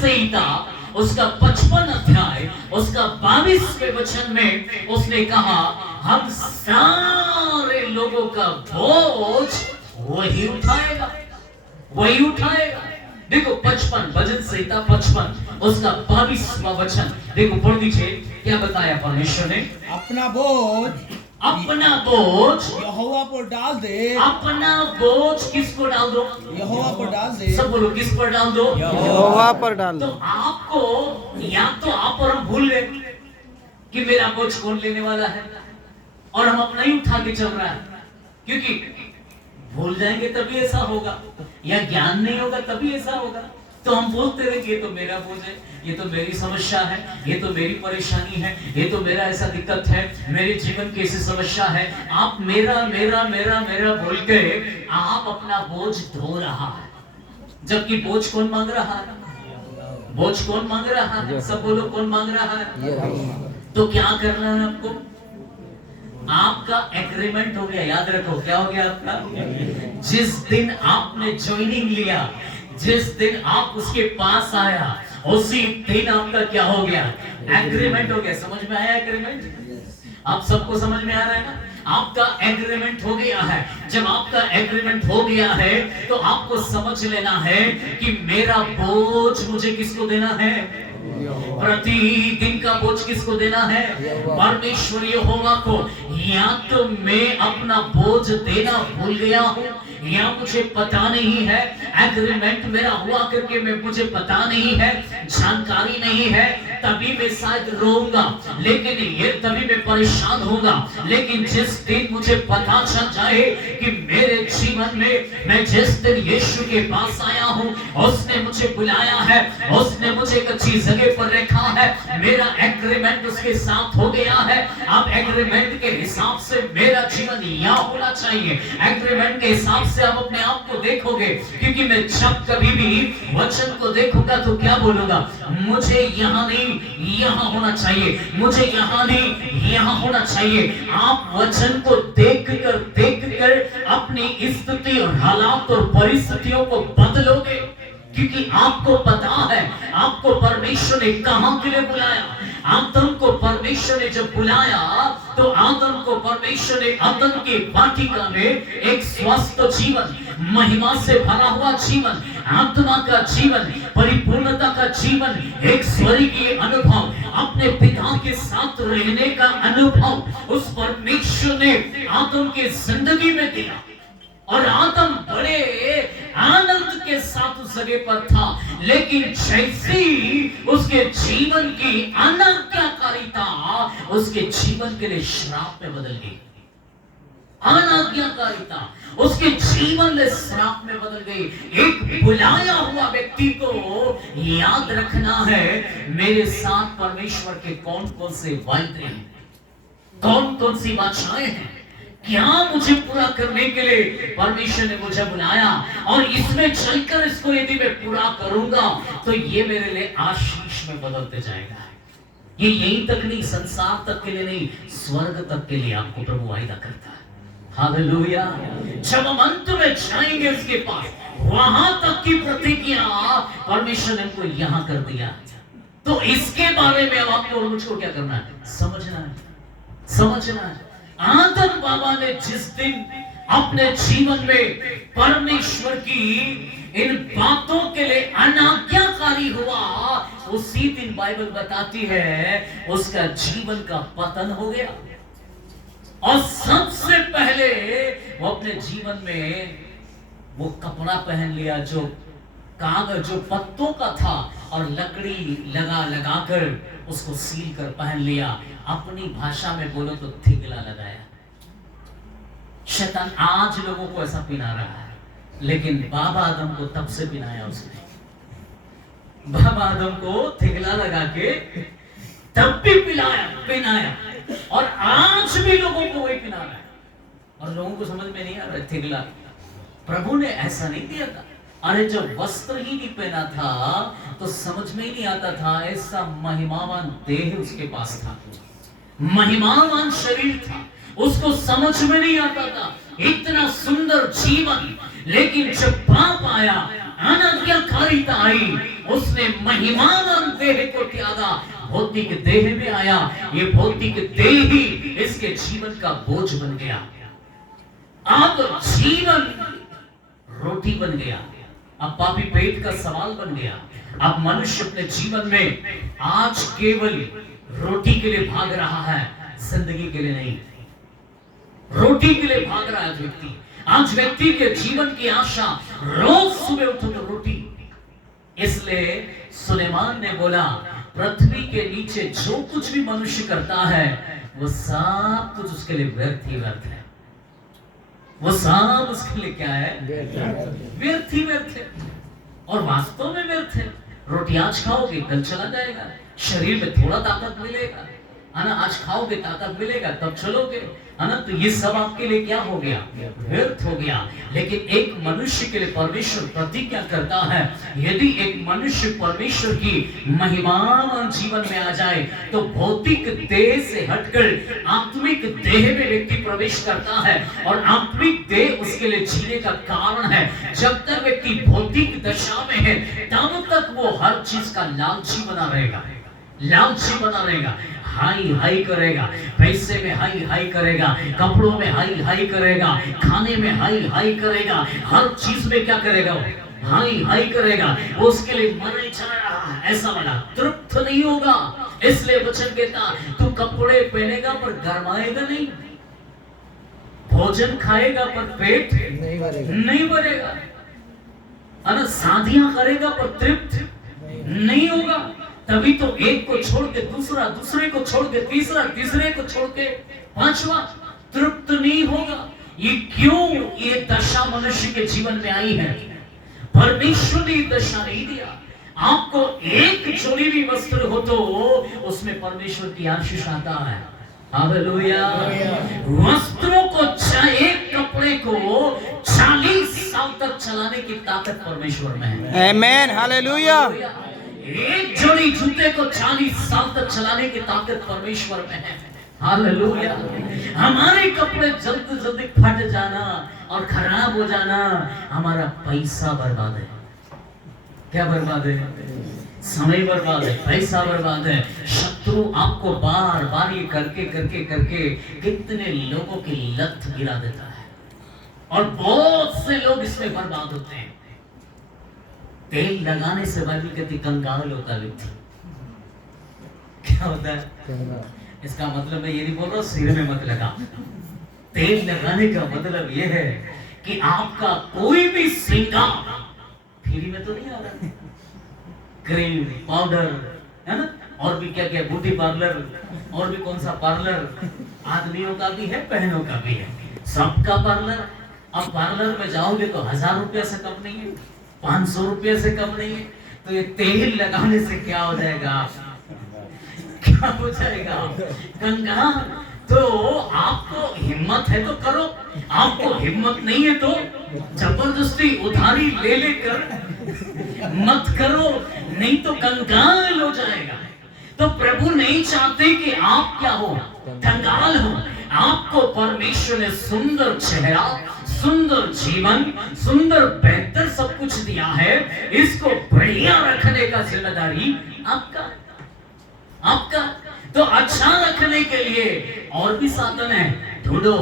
संहिता उसका 55 अध्याय उसका 22वें वचन में उसने कहा, हम सारे लोगों का बोझ वही उठाएगा, वही उठाएगा। देखो 55 भजन संहिता 55 उसका 22वां वचन देखो, पढ़ दीजिए। क्या बताया परमेश्वर ने? अपना बोझ यहोवा पर डाल दे। अपना बोझ किसको डाल दो? यहोवा पर डाल दे। सब बोलो, किस पर डाल दो? यहोवा पर डाल तो दो। आपको या तो आप और हम भूल गए कि मेरा बोझ कौन लेने वाला है, और हम अपना ही उठा के चल रहा है। क्योंकि भूल जाएंगे तभी ऐसा होगा, या ज्ञान नहीं होगा तभी ऐसा होगा। तो हम बोलते रहे कि ये तो मेरा बोझ है, ये तो मेरी समस्या है, ये तो मेरी परेशानी है, ये तो मेरा ऐसा दिक्कत है, मेरे जीवन की ऐसी समस्या है। आप मेरा मेरा मेरा मेरा बोल के आप अपना बोझ धो रहा है, जबकि बोझ कौन मांग रहा है? बोझ कौन मांग रहा है? सब बोलो, कौन मांग रहा है? तो क्या करना है आपको? आपका एग्रीमेंट हो गया, याद रखो। क्या हो गया आपका? जिस दिन आपने ज्वाइनिंग लिया, जिस दिन आप उसके पास आया, उसी दिन आपका क्या हो गया? एग्रीमेंट हो गया। समझ में आया एग्रीमेंट? आप सबको समझ में आ रहा है ना? आपका एग्रीमेंट हो गया है। जब आपका एग्रीमेंट हो गया है तो आपको समझ लेना है कि मेरा बोझ मुझे किसको देना है? प्रतिदिन का बोझ किसको देना है? परमेश्वर यहोवा को। या तो मैं अपना बोझ देना भूल गया हूं, या मुझे पता नहीं है, एग्रीमेंट मेरा हुआ करके मैं मुझे पता नहीं है, जानकारी नहीं है, तभी मैं शायद रोऊंगा, लेकिन ये तभी मैं परेशान होगा। लेकिन जिस दिन मुझे पता चल जाए कि मेरे जीवन में मैं जिस दिन यीशु के पास आया हूं, उसने मुझे बुलाया है, उसने मुझे एक अच्छी जगह पर रखा है, मेरा एग्रीमेंट उसके साथ हो गया है। अब एग्रीमेंट के हिसाब से मेरा जीवन यहाँ होना चाहिए। एग्रीमेंट के हिसाब से आप अपने आप को देखोगे, क्योंकि मैं जब कभी भी वचन को देखूंगा तो क्या बोलूंगा? मुझे यहाँ नहीं यहाँ होना चाहिए, मुझे यहाँ नहीं यहाँ होना चाहिए। आप वचन को देखकर अपनी स्थिति और हालात और परिस्थितियों को बदलोगे, क्योंकि आपको पता है आपको परमेश्वर ने कहां के लिए बुलाया। आदम को परमेश्वर ने जब बुलाया तो आदम को परमेश्वर ने अदन की वाटिका में एक स्वस्थ जीवन, महिमा से भरा हुआ जीवन, आत्मा का जीवन, परिपूर्णता का जीवन, एक स्वर्गीय अनुभव, अपने पिता के साथ रहने का अनुभव उस परमेश्वर ने आदम की जिंदगी में दिया। और आदम बड़े आनंद के साथ उस जगह पर था, लेकिन जैसे उसके जीवन की अनाज्ञाकारिता उसके जीवन के लिए श्राप में बदल गई। अनाज्ञाकारिता उसके जीवन में श्राप में बदल गई। एक बुलाया हुआ व्यक्ति को याद रखना है, मेरे साथ परमेश्वर के कौन कौन से वायदे हैं, कौन कौन सी बादशाहें हैं, क्या मुझे पूरा करने के लिए परमेश्वर ने मुझे बुलाया, और इसमें चलकर इसको यदि मैं पूरा करूंगा तो ये मेरे लिए आशीष में बदलते जाएगा। ये यहीं तक नहीं, संसार तक के लिए नहीं, स्वर्ग तक के लिए आपको प्रभु वायदा करता है। हालेलुया। जब हम अंत में जाएंगे उसके पास, वहां तक की प्रतिज्ञा परमेश्वर ने हमको यहां कर दिया। तो इसके बारे में अब आपको और मुझको क्या करना है? समझना है, समझना है। आदम बाबा ने जिस दिन अपने जीवन में परमेश्वर की इन बातों के लिए अनाज्ञाकारी हुआ, उसी दिन बाइबल बताती है उसका जीवन का पतन हो गया। और सबसे पहले वो अपने जीवन में वो कपड़ा पहन लिया जो कागज, जो पत्तों का था, और लकड़ी लगाकर उसको सील कर पहन लिया। अपनी भाषा में बोलो तो थिगला लगाया। शैतान आज लोगों को ऐसा पिला रहा है, लेकिन बाबा आदम को तब से पिलाया उसने। बाबा आदम को थिगला लगा के तब भी पिलाया, और आज भी लोगों को वही पिला रहा है। और लोगों को समझ में नहीं आ रहा थिगला प्रभु ने ऐसा नहीं दिया था। अरे जब वस्त्र ही नहीं पहना था तो समझ में ही नहीं आता था, ऐसा महिमावान देह उसके पास था, महिमावान शरीर था, उसको समझ में नहीं आता था, इतना सुंदर जीवन। लेकिन जब पाप आया, अनाज्ञाकारिता आई, उसने महिमावान देह को त्यागा, भौतिक देह में आया। ये भौतिक देह ही इसके जीवन का बोझ बन गया। अब जीवन रोटी बन गया, अब पापी पेट का सवाल बन गया। अब मनुष्य अपने जीवन में आज केवल रोटी के लिए भाग रहा है, जिंदगी के लिए नहीं। रोटी के लिए भाग रहा है व्यक्ति। आज व्यक्ति के जीवन की आशा रोज सुबह उठो तो रोटी। इसलिए सुलेमान ने बोला, पृथ्वी के नीचे जो कुछ भी मनुष्य करता है वो सब कुछ उसके लिए व्यर्थ ही व्यर्थ है। वो सब उसके लिए क्या है? व्यर्थ ही व्यर्थ है। और वास्तव में व्यर्थ है। रोटी आज खाओगे कल चला जाएगा, शरीर में थोड़ा ताकत मिलेगा, है ना? आज खाओगे ताकत मिलेगा तब चलोगे, है ना? तो ये सब आपके लिए क्या हो गया? व्यर्थ हो गया। लेकिन एक मनुष्य के लिए परमेश्वर प्रतिज्ञा करता है, यदि एक मनुष्य परमेश्वर की महिमावान जीवन में आ जाए तो भौतिक देह से हटकर आत्मिक देह में व्यक्ति प्रवेश करता है। और आत्मिक देह उसके लिए जीने का कारण है। जब तक व्यक्ति भौतिक दशा में है तब तक वो हर चीज का लालची बना रहेगा, लालची बना रहेगा। हाई हाई करेगा, पैसे में हाई हाई करेगा, कपड़ों में हाई हाई करेगा, खाने में हाई हाई करेगा, हर चीज में क्या करेगा? हाई हाई करेगा। वो उसके लिए मन ही चला रहा है, ऐसा वाला तृप्त नहीं होगा। इसलिए वचन कहता, तू कपड़े पहनेगा पर गरमाएगा नहीं, भोजन खाएगा पर पेट नहीं भरेगा, है ना? शादियां करेगा पर तृप्त नहीं होगा। तभी तो एक को छोड़ के दूसरा, दूसरे को छोड़ के तीसरा, तीसरे को छोड़ के पांचवा, तृप्त नहीं होगा। ये क्यों ये दशा मनुष्य के जीवन में आई है? परमेश्वर ने दशा नहीं दिया। आपको एक जोड़ी भी वस्त्र हो तो उसमें परमेश्वर की आशीष आता है। हालेलुया। वस्त्रों को, एक कपड़े को 40 साल तक चलाने की ताकत परमेश्वर में है। आमेन, हालेलुया। एक जोड़ी जूते को 40 साल तक चलाने की ताकत परमेश्वर में है। हालेलुया। हमारे कपड़े जल्दी जल्दी फट जाना और खराब हो जाना हमारा पैसा बर्बाद है। क्या बर्बाद है? समय बर्बाद है, पैसा बर्बाद है। शत्रु आपको बार बार ये करके करके करके कितने लोगों की लत गिरा देता है और बहुत से लोग इसमें बर्बाद होते हैं। तेल लगाने से बाइबल कहती कंगाल होता है व्यक्ति। क्या होता है? इसका मतलब मैं ये नहीं बोल रहा सिर में मत लगा। तेल लगाने का मतलब ये है कि आपका कोई भी श्रृंगार फ्री में तो नहीं आ रहा। क्रीम, पाउडर, है ना? और भी क्या क्या, ब्यूटी पार्लर, और भी कौन सा पार्लर, आदमियों का भी है, बहनों का भी है, सबका पार्लर। अब पार्लर में जाओगे तो 1000 रुपये से कम नहीं है, 500 रुपये से कम नहीं है। तो ये तेल लगाने से क्या हो जाएगा? क्या हो जाएगा? गंगा। तो आपको हिम्मत है तो करो, आपको हिम्मत नहीं है तो जबरदस्ती उधारी ले लेकर मत करो, नहीं तो कंगाल हो जाएगा। तो प्रभु नहीं चाहते कि आप क्या हो? कंगाल हो। आपको परमेश्वर ने सुंदर चेहरा, सुंदर जीवन, सुंदर बेहतर सब कुछ दिया है। इसको बढ़िया रखने का जिम्मेदारी आपका, आपका। तो अच्छा रखने के लिए और भी साधन है, ढूंढो,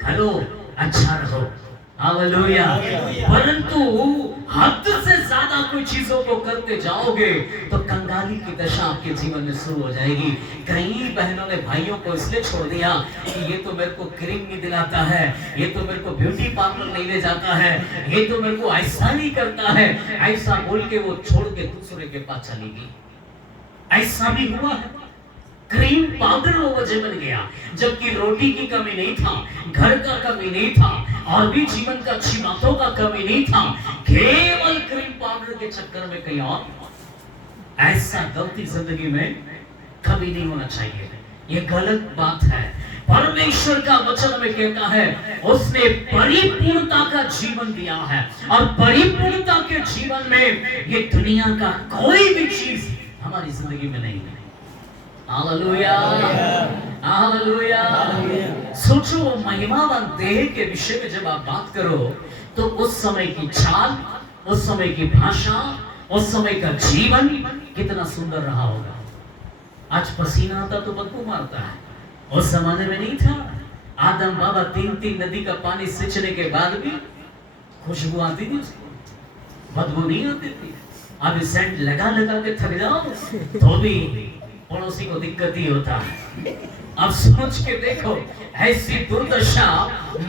करो, अच्छा रहो। हालेलुया। परंतु हद से ज्यादा कोई चीजों को करते जाओगे तो कंगाली की दशा आपके जीवन में शुरू हो जाएगी। कई बहनों ने भाइयों को इसलिए छोड़ दिया कि ये तो मेरे को क्रीम नहीं दिलाता है, ये तो मेरे को ब्यूटी पार्लर नहीं ले जाता है, ये तो मेरे को ऐसा नहीं करता है, ऐसा बोल के वो छोड़ के दूसरे के पास चली गई। ऐसा भी हुआ है। क्रीम पाउडर वो वजह बन गया, जबकि रोटी की कमी नहीं था, घर का कमी नहीं था, और भी जीवन का अच्छी बातों का कमी नहीं था। केवल क्रीम पाउडर के चक्कर में कहीं और। ऐसा गलती जिंदगी में कभी नहीं होना चाहिए। ये गलत बात है। परमेश्वर का वचन में कहता है उसने परिपूर्णता का जीवन दिया है, और परिपूर्णता के जीवन में ये दुनिया का कोई भी चीज हमारी जिंदगी में नहीं है। Hallelujah, hallelujah. सोचो महिमावान देह के विषय में जब आप बात करो तो उस समय की चाल, उस समय की भाषा, उस समय का जीवन कितना सुंदर रहा होगा। आज पसीना आता तो बदबू मारता है, उस जमाने में नहीं था। आदम बाबा 3-3 नदी का पानी सींचने के बाद भी खुशबू आती थी उसको, बदबू नहीं आती थी। अब सेंट लगा लगा के थक जाओ तो भी पड़ोसी को दिक्कत ही होता है। अब सोच के देखो, ऐसी दुर्दशा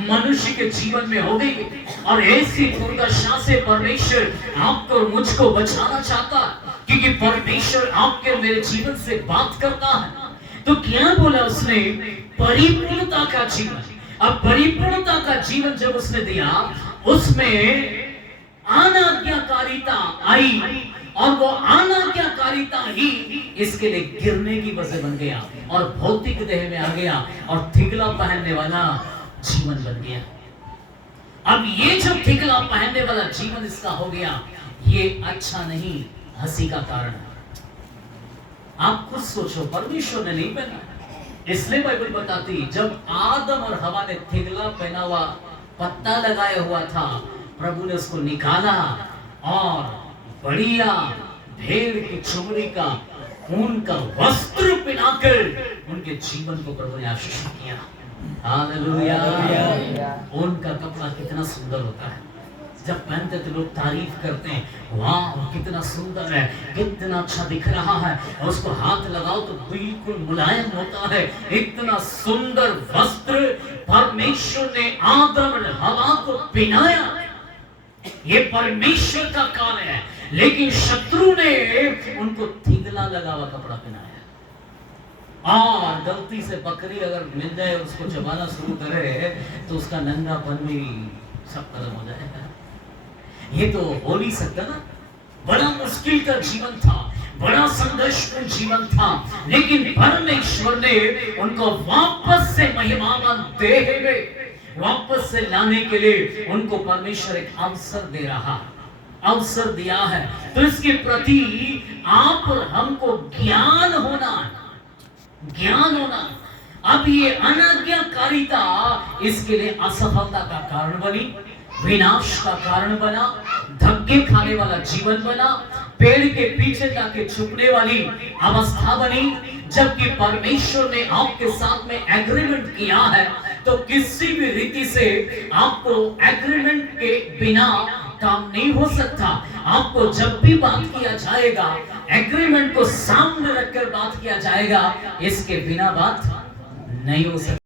मनुष्य के जीवन में हो गई, और ऐसी दुर्दशा से परमेश्वर आपको और मुझको बचाना चाहता है, क्योंकि परमेश्वर आपके मेरे जीवन से बात करता है। तो क्या बोला उसने? परिपूर्णता का जीवन। अब परिपूर्णता का जीवन जब उसने दिया, उसमें अनाज्ञाकारिता आई, और वो अनाज्ञाकारिता ही इसके लिए गिरने की वजह बन गया, और भौतिक देह में आ गया, और थिगला पहनने वाला जीवन बन गया। अब ये जब थिगला पहनने वाला जीवन इसका हो गया, ये अच्छा नहीं, हंसी का कारण है। आप खुद सोचो, परमेश्वर ने नहीं पहना, इसलिए बाइबल बताती जब आदम और हवा ने थिगला पहना हुआ पत्ता लगाया हुआ था, प्रभु ने उसको निकाला और बढ़िया भेड़ की चमड़ी का ऊन का वस्त्र पहनाकर उनके जीवन को प्रभु ने आशीष किया। हालेलुया। ऊन का कपड़ा कितना सुंदर होता है, जब पहनते तो लोग तारीफ करते हैं, वाह कितना सुंदर है, कितना अच्छा दिख रहा है, और उसको हाथ लगाओ तो बिल्कुल मुलायम होता है। इतना सुंदर वस्त्र परमेश्वर ने आदम और हवा को पहनाया, ये परमेश्वर का कार्य है। लेकिन शत्रु ने उनको थिगला लगा हुआ कपड़ा पहनाया, और गलती से बकरी अगर मिल जाए और उसको चबाना शुरू करे तो उसका नंगापन भी सब खत्म हो जाएगा। ये तो हो नहीं सकता ना। बड़ा मुश्किल का जीवन था, बड़ा संघर्षपूर्ण जीवन था, लेकिन परमेश्वर ने उनको वापस से महिमावान देह में वापस से लाने के लिए उनको परमेश्वर एक अवसर दे रहा, अवसर दिया है। तो इसके प्रति आप और हमको ज्ञान होना, ज्ञान होना। अब ये अनाज्ञाकारिता इसके लिए असफलता का कारण बनी, विनाश का कारण बना, धक्के खाने वाला जीवन बना, पेड़ के पीछे जाके छुपने वाली अवस्था बनी। जबकि परमेश्वर ने आपके साथ में एग्रीमेंट किया है, तो किसी भी रीति से आपको एग्रीमेंट के बिना काम नहीं हो सकता। आपको जब भी बात किया जाएगा, एग्रीमेंट को सामने रखकर बात किया जाएगा, इसके बिना बात नहीं हो सकती।